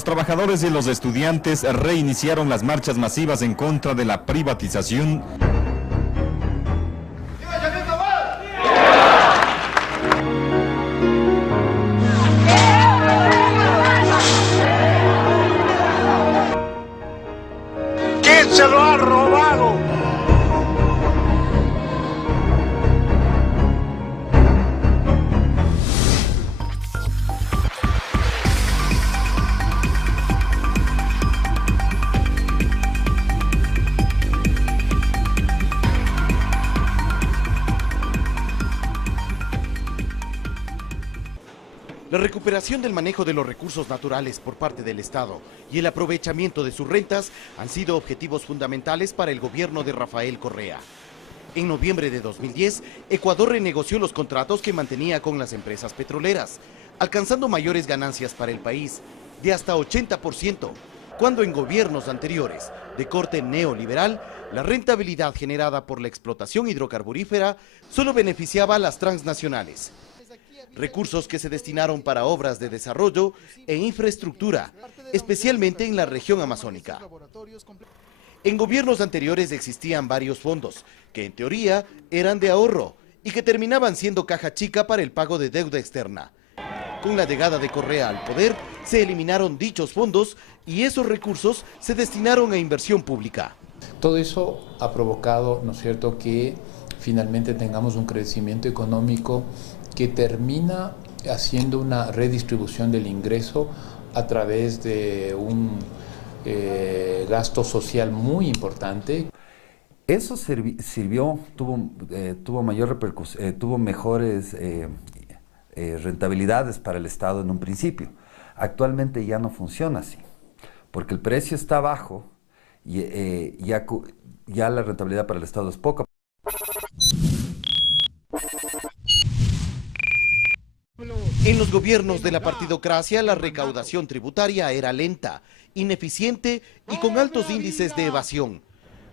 Los trabajadores y los estudiantes reiniciaron las marchas masivas en contra de la privatización. ¿Quién se lo ha robado? La recuperación del manejo de los recursos naturales por parte del Estado y el aprovechamiento de sus rentas han sido objetivos fundamentales para el gobierno de Rafael Correa. En noviembre de 2010, Ecuador renegoció los contratos que mantenía con las empresas petroleras, alcanzando mayores ganancias para el país, de hasta 80%, cuando en gobiernos anteriores, de corte neoliberal, la rentabilidad generada por la explotación hidrocarburífera solo beneficiaba a las transnacionales. Recursos que se destinaron para obras de desarrollo e infraestructura, especialmente en la región amazónica. En gobiernos anteriores existían varios fondos, que en teoría eran de ahorro y que terminaban siendo caja chica para el pago de deuda externa. Con la llegada de Correa al poder, se eliminaron dichos fondos y esos recursos se destinaron a inversión pública. Todo eso ha provocado, ¿no es cierto?, que finalmente tengamos un crecimiento económico que termina haciendo una redistribución del ingreso a través de un gasto social muy importante. Eso sirvió, tuvo mayor repercusión, tuvo mejores rentabilidades para el Estado en un principio. Actualmente ya no funciona así, porque el precio está bajo y ya la rentabilidad para el Estado es poca. En los gobiernos de la partidocracia, la recaudación tributaria era lenta, ineficiente y con altos índices de evasión.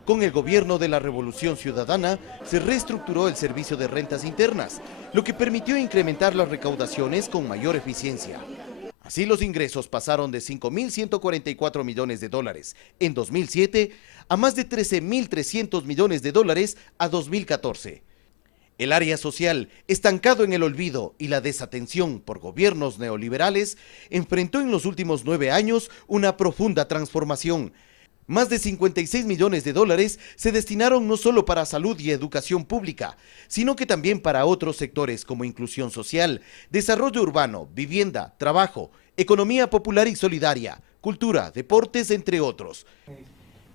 Con el gobierno de la Revolución Ciudadana, se reestructuró el servicio de rentas internas, lo que permitió incrementar las recaudaciones con mayor eficiencia. Así los ingresos pasaron de 5.144 millones de dólares en 2007 a más de 13.300 millones de dólares a 2014. El área social, estancado en el olvido y la desatención por gobiernos neoliberales, enfrentó en los últimos 9 años una profunda transformación. Más de 56 millones de dólares se destinaron no solo para salud y educación pública, sino que también para otros sectores como inclusión social, desarrollo urbano, vivienda, trabajo, economía popular y solidaria, cultura, deportes, entre otros.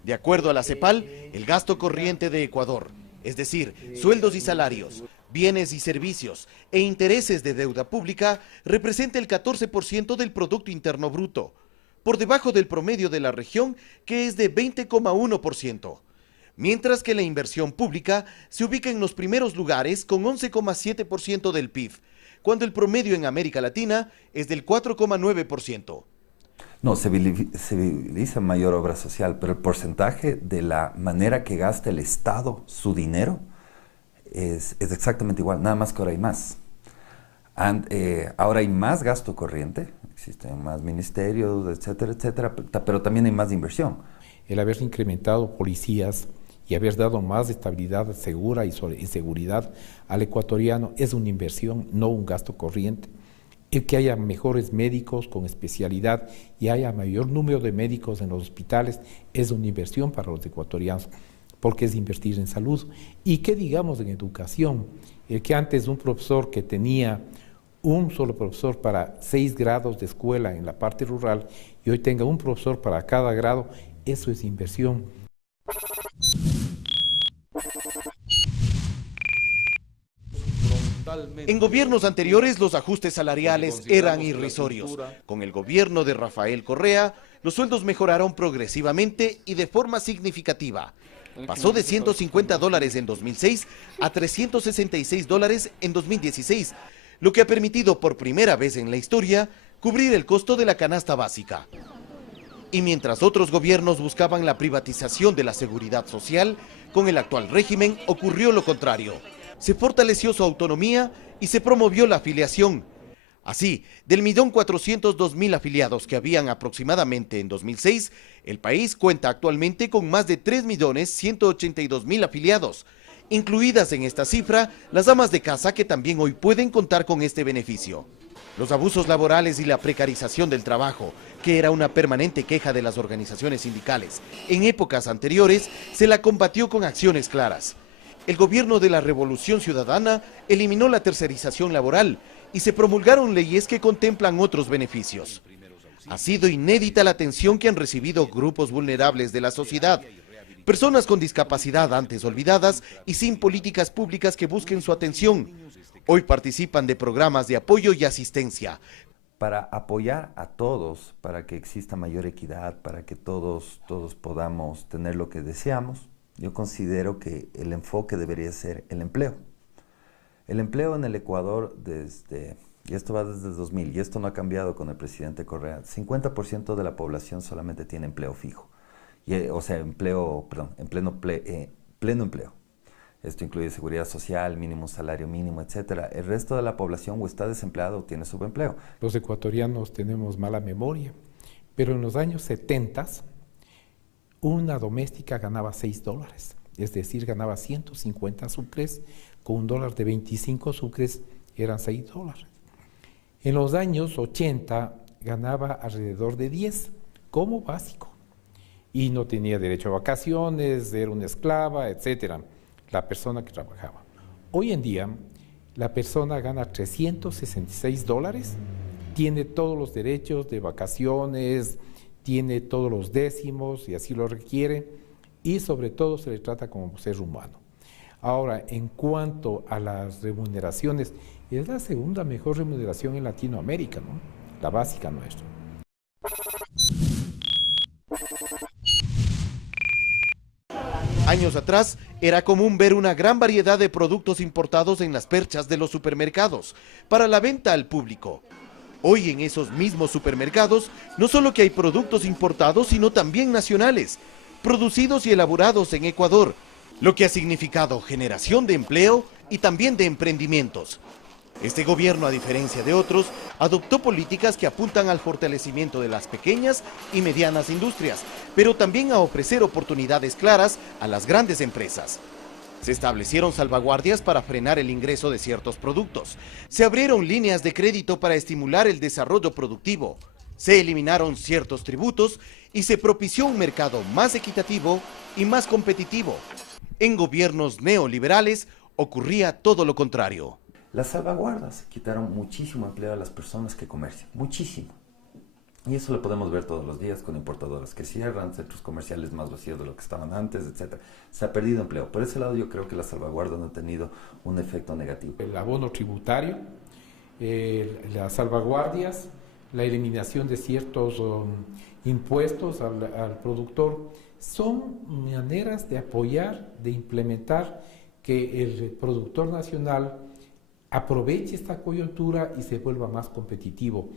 De acuerdo a la CEPAL, el gasto corriente de Ecuador, es decir, sueldos y salarios, bienes y servicios e intereses de deuda pública, representa el 14% del Producto Interno Bruto, por debajo del promedio de la región, que es de 20,1%, mientras que la inversión pública se ubica en los primeros lugares con 11,7% del PIB, cuando el promedio en América Latina es del 4,9%. No, se visibiliza mayor obra social, pero el porcentaje de la manera que gasta el Estado su dinero es exactamente igual, nada más que ahora hay más. Ahora hay más gasto corriente, existen más ministerios, etcétera, etcétera, pero también hay más inversión. El haber incrementado policías y haber dado más estabilidad segura y seguridad al ecuatoriano es una inversión, no un gasto corriente. El que haya mejores médicos con especialidad y haya mayor número de médicos en los hospitales es una inversión para los ecuatorianos, porque es invertir en salud. Y qué digamos en educación, el que antes un profesor que tenía un solo profesor para 6 grados de escuela en la parte rural y hoy tenga un profesor para cada grado, eso es inversión. En gobiernos anteriores los ajustes salariales eran irrisorios. Con el gobierno de Rafael Correa, los sueldos mejoraron progresivamente y de forma significativa. Pasó de $150 en 2006 a $366 en 2016, lo que ha permitido por primera vez en la historia cubrir el costo de la canasta básica. Y mientras otros gobiernos buscaban la privatización de la seguridad social, con el actual régimen ocurrió lo contrario. Se fortaleció su autonomía y se promovió la afiliación. Así, del 1.402.000 afiliados que habían aproximadamente en 2006, el país cuenta actualmente con más de 3.182.000 afiliados, incluidas en esta cifra las amas de casa que también hoy pueden contar con este beneficio. Los abusos laborales y la precarización del trabajo, que era una permanente queja de las organizaciones sindicales en épocas anteriores, se la combatió con acciones claras. El gobierno de la Revolución Ciudadana eliminó la tercerización laboral y se promulgaron leyes que contemplan otros beneficios. Ha sido inédita la atención que han recibido grupos vulnerables de la sociedad, personas con discapacidad antes olvidadas y sin políticas públicas que busquen su atención. Hoy participan de programas de apoyo y asistencia. Para apoyar a todos, para que exista mayor equidad, para que todos podamos tener lo que deseamos, yo considero que el enfoque debería ser el empleo. El empleo en el Ecuador y esto va desde 2000, y esto no ha cambiado con el presidente Correa, 50% de la población solamente tiene empleo fijo, pleno empleo. Esto incluye seguridad social, mínimo salario mínimo, etc. El resto de la población o está desempleado o tiene subempleo. Los ecuatorianos tenemos mala memoria, pero en los años 70 una doméstica ganaba $6, es decir, ganaba 150 sucres, con un dólar de 25 sucres eran $6. En los años 80 ganaba alrededor de 10 como básico y no tenía derecho a vacaciones, era una esclava, etcétera, la persona que trabajaba. Hoy en día la persona gana $366, tiene todos los derechos de vacaciones, tiene todos los décimos y así lo requiere, y sobre todo se le trata como ser humano. Ahora, en cuanto a las remuneraciones, es la segunda mejor remuneración en Latinoamérica, ¿no? La básica nuestra. Años atrás, era común ver una gran variedad de productos importados en las perchas de los supermercados para la venta al público. Hoy en esos mismos supermercados, no solo que hay productos importados, sino también nacionales, producidos y elaborados en Ecuador, lo que ha significado generación de empleo y también de emprendimientos. Este gobierno, a diferencia de otros, adoptó políticas que apuntan al fortalecimiento de las pequeñas y medianas industrias, pero también a ofrecer oportunidades claras a las grandes empresas. Se establecieron salvaguardias para frenar el ingreso de ciertos productos. Se abrieron líneas de crédito para estimular el desarrollo productivo. Se eliminaron ciertos tributos y se propició un mercado más equitativo y más competitivo. En gobiernos neoliberales ocurría todo lo contrario. Las salvaguardas quitaron muchísimo empleo a las personas que comercian, muchísimo. Y eso lo podemos ver todos los días con importadoras que cierran, centros comerciales más vacíos de lo que estaban antes, etc. Se ha perdido empleo. Por ese lado yo creo que las salvaguardas no han tenido un efecto negativo. El abono tributario, las salvaguardias, la eliminación de ciertos impuestos al productor, son maneras de apoyar, de implementar que el productor nacional aproveche esta coyuntura y se vuelva más competitivo.